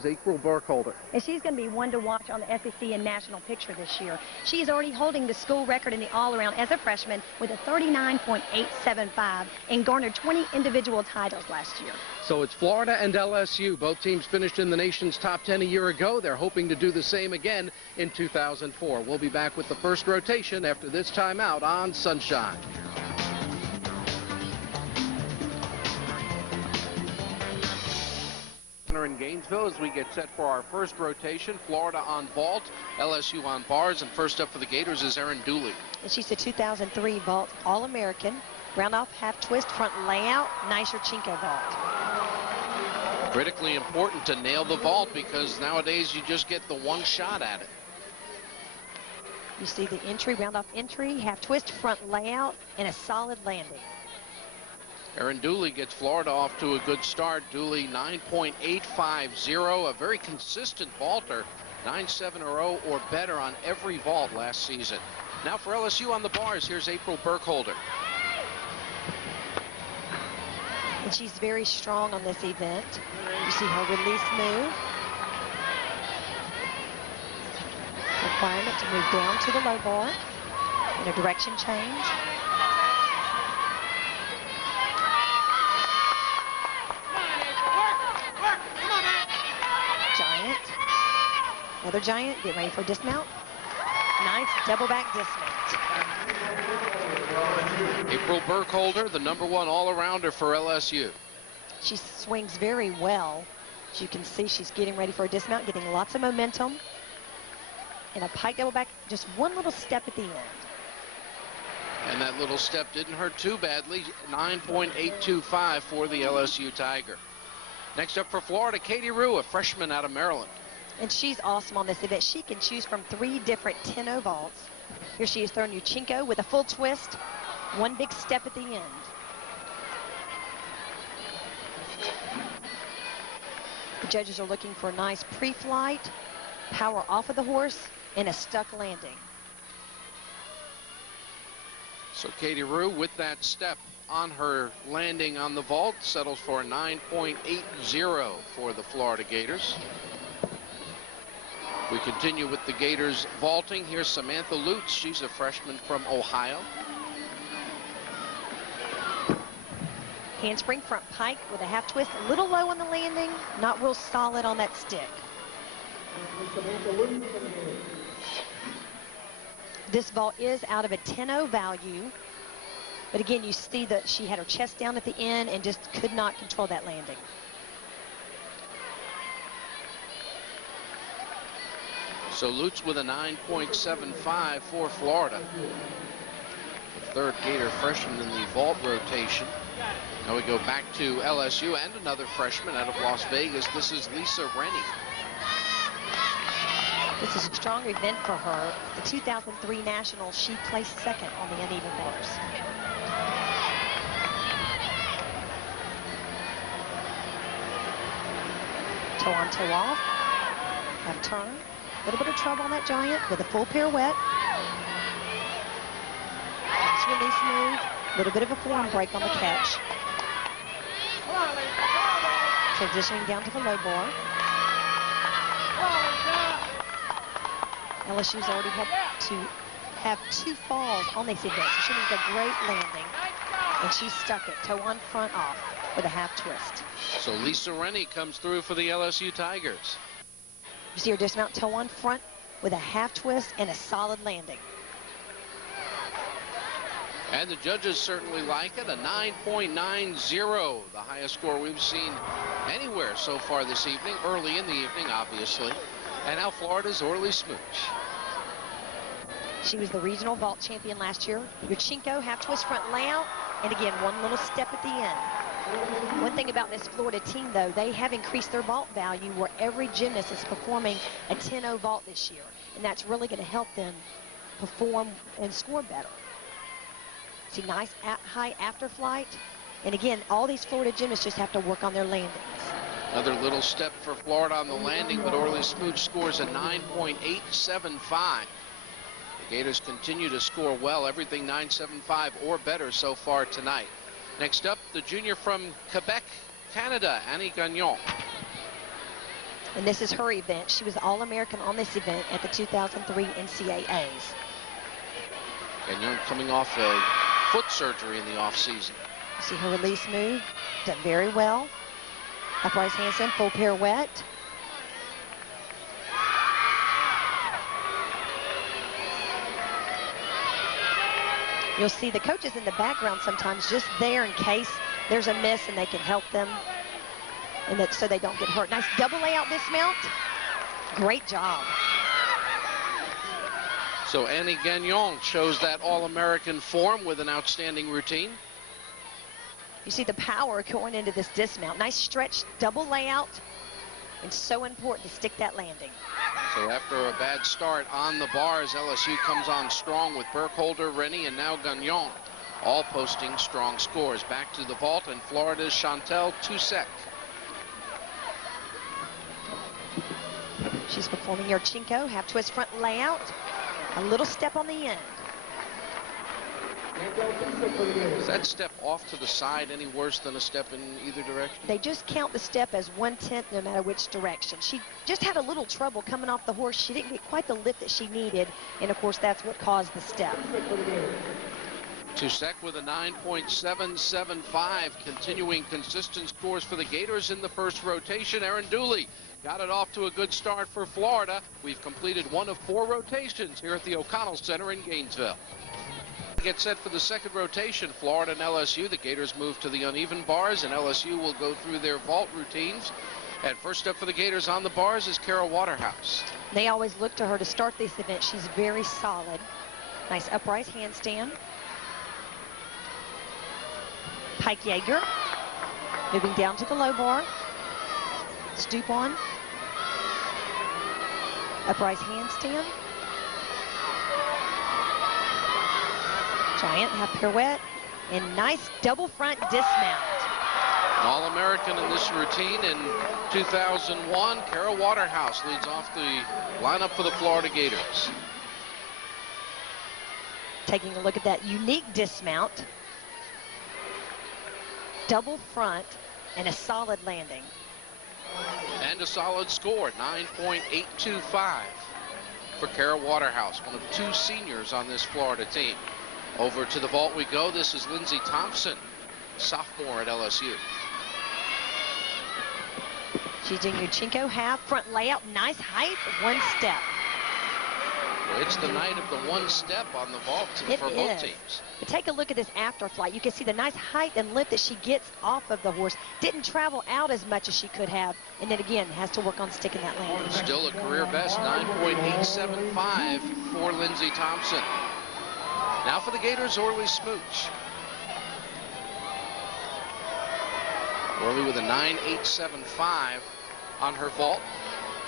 is April Burkholder. And she's going to be one to watch on the SEC and national picture this year. She is already holding the school record in the all-around as a freshman with a 39.875 and garnered 20 individual titles last year. So it's Florida and LSU. Both teams finished in the nation's top 10 a year ago. They're hoping to do the same again in 2004. We'll be back with the first rotation after this timeout on Sunshine. In Gainesville as we get set for our first rotation. Florida on vault, LSU on bars, and first up for the Gators is Erinn Dooley. And she's a 2003 vault All-American. Round off half twist, front layout, nicer Chinko vault. Critically important to nail the vault because nowadays you just get the one shot at it. You see the entry, round off entry, half twist, front layout, and a solid landing. Erinn Dooley gets Florida off to a good start. Dooley 9.850, a very consistent vaulter, 9.70 or better on every vault last season. Now for LSU on the bars, here's April Burkholder. And she's very strong on this event. You see her release move. Requirement to move down to the low bar in a direction change. Giant. Another giant. Get ready for dismount. Nice double back dismount. April Burkholder, the #1 all-arounder for LSU. She swings very well. As you can see, she's getting ready for a dismount, getting lots of momentum. And a pike double back, just one little step at the end. And that little step didn't hurt too badly. 9.825 for the LSU Tiger. Next up for Florida, Katie Rue, a freshman out of Maryland. And she's awesome on this event. She can choose from 3 different 10-0 vaults. Here she is throwing Yurchenko with a full twist, one big step at the end. The judges are looking for a nice pre-flight, power off of the horse, and a stuck landing. So Katie Rue, with that step on her landing on the vault, settles for a 9.80 for the Florida Gators. We continue with the Gators vaulting. Here's Samantha Lutz. She's a freshman from Ohio. Handspring front pike with a half twist, a little low on the landing, not real solid on that stick. This vault is out of a 10-0 value, but again, you see that she had her chest down at the end and just could not control that landing. So Lutz with a 9.75 for Florida. The third Gator freshman in the vault rotation. Now we go back to LSU and another freshman out of Las Vegas. This is Lisa Rennie. This is a strong event for her. The 2003 Nationals, she placed second on the uneven bars. Toe on, toe off. Half turn. A little bit of trouble on that giant with a full pirouette. Nice release move. A little bit of a form break on the catch. Transitioning down to the low bar. LSU's already had to have 2 falls on this event. So she needs a great landing. And she stuck it, toe on, front off with a half twist. So Lisa Rennie comes through for the LSU Tigers. You see her dismount, toe on, front with a half twist and a solid landing. And the judges certainly like it, a 9.90, the highest score we've seen anywhere so far this evening, early in the evening, obviously. And now Florida's Orley Szmuch. She was the regional vault champion last year. Yurchenko, half twist front layout, and again, one little step at the end. One thing about this Florida team, though, they have increased their vault value where every gymnast is performing a 10-0 vault this year. And that's really going to help them perform and score better. See, nice high after flight. And again, all these Florida gymnasts just have to work on their landings. Another little step for Florida on the landing, but Orley Szmuch scores a 9.875. The Gators continue to score well, everything 9.75 or better so far tonight. Next up, the junior from Quebec, Canada, Gagnon. And this is her event. She was All-American on this event at the 2003 NCAAs. Gagnon coming off a foot surgery in the offseason. See her release move, done very well. Upright handstand, full pirouette. You'll see the coaches in the background sometimes just there in case there's a miss and they can help them, and that so they don't get hurt. Nice double layout dismount. Great job. So Annie Gagnon shows that All-American form with an outstanding routine. You see the power going into this dismount. Nice stretch, double layout, and so important to stick that landing. So after a bad start on the bars, LSU comes on strong with Burkholder, Rennie, and now Gagnon, all posting strong scores. Back to the vault, and Florida's Chantelle Tousek. She's performing your Chinko, half twist front layout, a little step on the end. Is that step off to the side any worse than a step in either direction? They just count the step as 1/10 no matter which direction. She just had a little trouble coming off the horse. She didn't get quite the lift that she needed, and of course that's what caused the step. Tousek with a 9.775, continuing consistent scores for the Gators in the first rotation. Erin Dooley got it off to a good start for Florida. We've completed 1 of 4 rotations here at the O'Connell Center in Gainesville. Get set for the second rotation, Florida and LSU. The Gators move to the uneven bars, and LSU will go through their vault routines. And first up for the Gators on the bars is Waterhouse. They always look to her to start this event. She's very solid. Nice upright handstand. Pike Jaeger. Moving down to the low bar. Stoop on. Upright handstand. Giant half pirouette, and nice double front dismount. All-American in this routine in 2001. Waterhouse leads off the lineup for the Florida Gators. Taking a look at that unique dismount. Double front and a solid landing. And a solid score, 9.825 for Waterhouse, one of 2 seniors on this Florida team. Over to the vault we go. This is Lindsey Thompson, sophomore at LSU. She's doing your Chinko half, front layout, nice height, 1 step. Well, it's the night of the 1 step on the vault for both teams. But take a look at this after flight. You can see the nice height and lift that she gets off of the horse. Didn't travel out as much as she could have, and then again has to work on sticking that landing. Still a career best, 9.875 for Lindsey Thompson. Now for the Gators, Orley Szmuch. Orley with a 9.875 on her vault.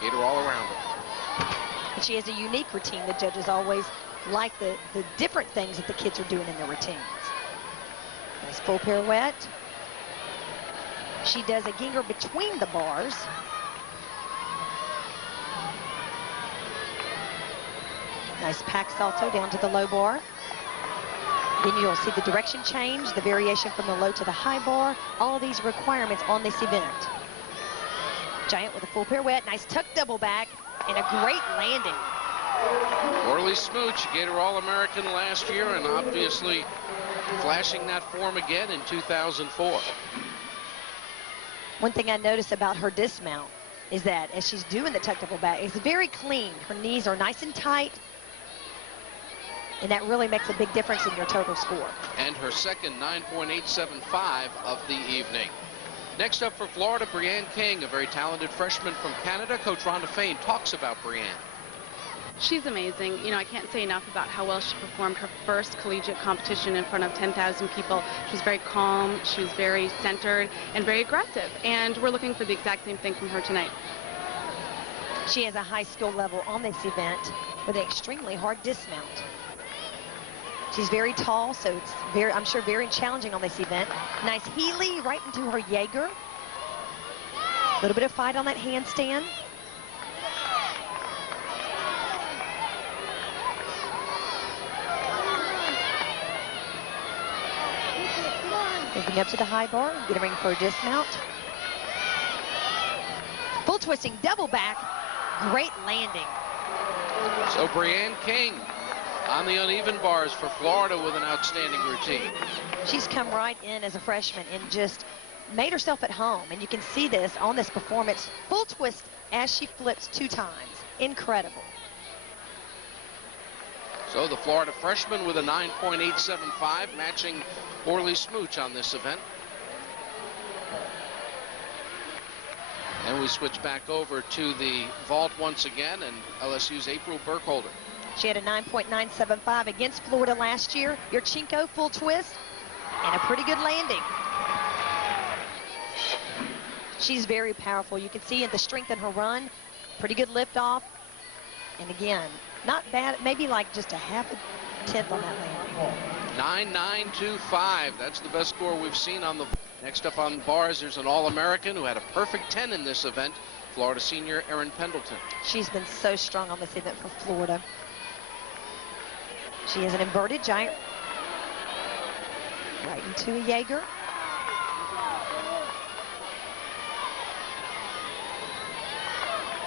Gator all around her. And she has a unique routine. The judges always like the different things that the kids are doing in their routines. Nice full pirouette. She does a ginger between the bars. Nice pack salto down to the low bar. Then you'll see the direction change, the variation from the low to the high bar, all of these requirements on this event. Giant with a full pirouette, nice tuck double back, and a great landing. Orley Szmuch, Gator All-American last year, and obviously flashing that form again in 2004. One thing I noticed about her dismount is that as she's doing the tuck double back, it's very clean. Her knees are nice and tight. And that really makes a big difference in your total score. And her second 9.875 of the evening. Next up for Florida, Breanne King, a very talented freshman from Canada. Coach Rhonda Fain talks about Breanne. She's amazing. You know, I can't say enough about how well she performed her first collegiate competition in front of 10,000 people. She was very calm, she was very centered, and very aggressive. And we're looking for the exact same thing from her tonight. She has a high skill level on this event with an extremely hard dismount. She's very tall, so it's very, I'm sure, very challenging on this event. Nice Healy right into her Jaeger. A little bit of fight on that handstand. Moving up to the high bar, getting ready for a dismount. Full twisting double back. Great landing. So Breanne King on the uneven bars for Florida with an outstanding routine. She's come right in as a freshman and just made herself at home. And you can see this on this performance. Full twist as she flips 2 times. Incredible. So the Florida freshman with a 9.875, matching Orley Szmuch on this event. And we switch back over to the vault once again, and LSU's April Burkholder. She had a 9.975 against Florida last year. Yurchenko full twist and a pretty good landing. She's very powerful. You can see the strength in her run. Pretty good lift off. And again, not bad, maybe like just a half a tenth on that landing. 9.925. That's the best score we've seen on the. Next up on bars, there's an All-American who had a perfect 10 in this event, Florida senior Erin Pendleton. She's been so strong on this event for Florida. She is an inverted giant. Right into a Jaeger.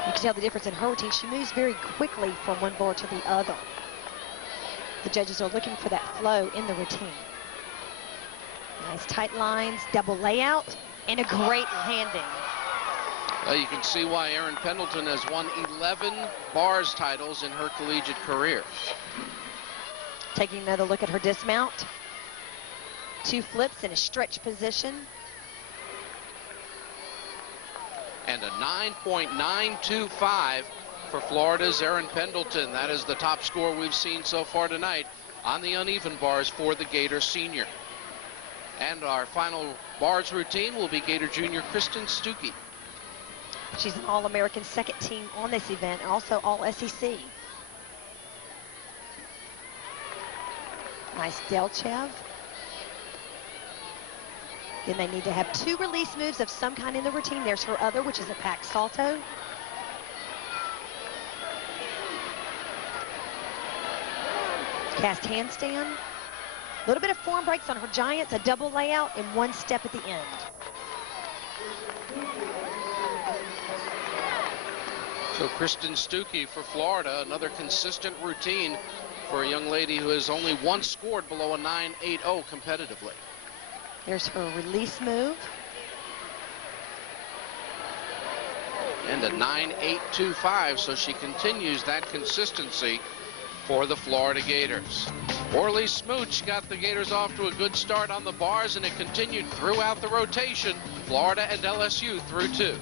You can tell the difference in her routine. She moves very quickly from one bar to the other. The judges are looking for that flow in the routine. Nice tight lines, double layout, and a great landing. You can see why Erin Pendleton has won 11 bars titles in her collegiate career. Taking another look at her dismount. 2 flips in a stretch position. And a 9.925 for Florida's Erin Pendleton. That is the top score we've seen so far tonight on the uneven bars for the Gator senior. And our final bars routine will be Gator junior Kristin Stucky. She's an All-American second team on this event, and also All-SEC. Nice Delchev. Then they need to have 2 release moves of some kind in the routine. There's her other, which is a pack salto. Cast handstand. A little bit of form breaks on her giants, a double layout, and 1 step at the end. So Kristin Stucky for Florida, another consistent routine for a young lady who has only once scored below a 9.80 competitively. There's her release move. And a 9.825, so she continues that consistency for the Florida Gators. Orley Szmuch got the Gators off to a good start on the bars, and it continued throughout the rotation. Florida and LSU through 2.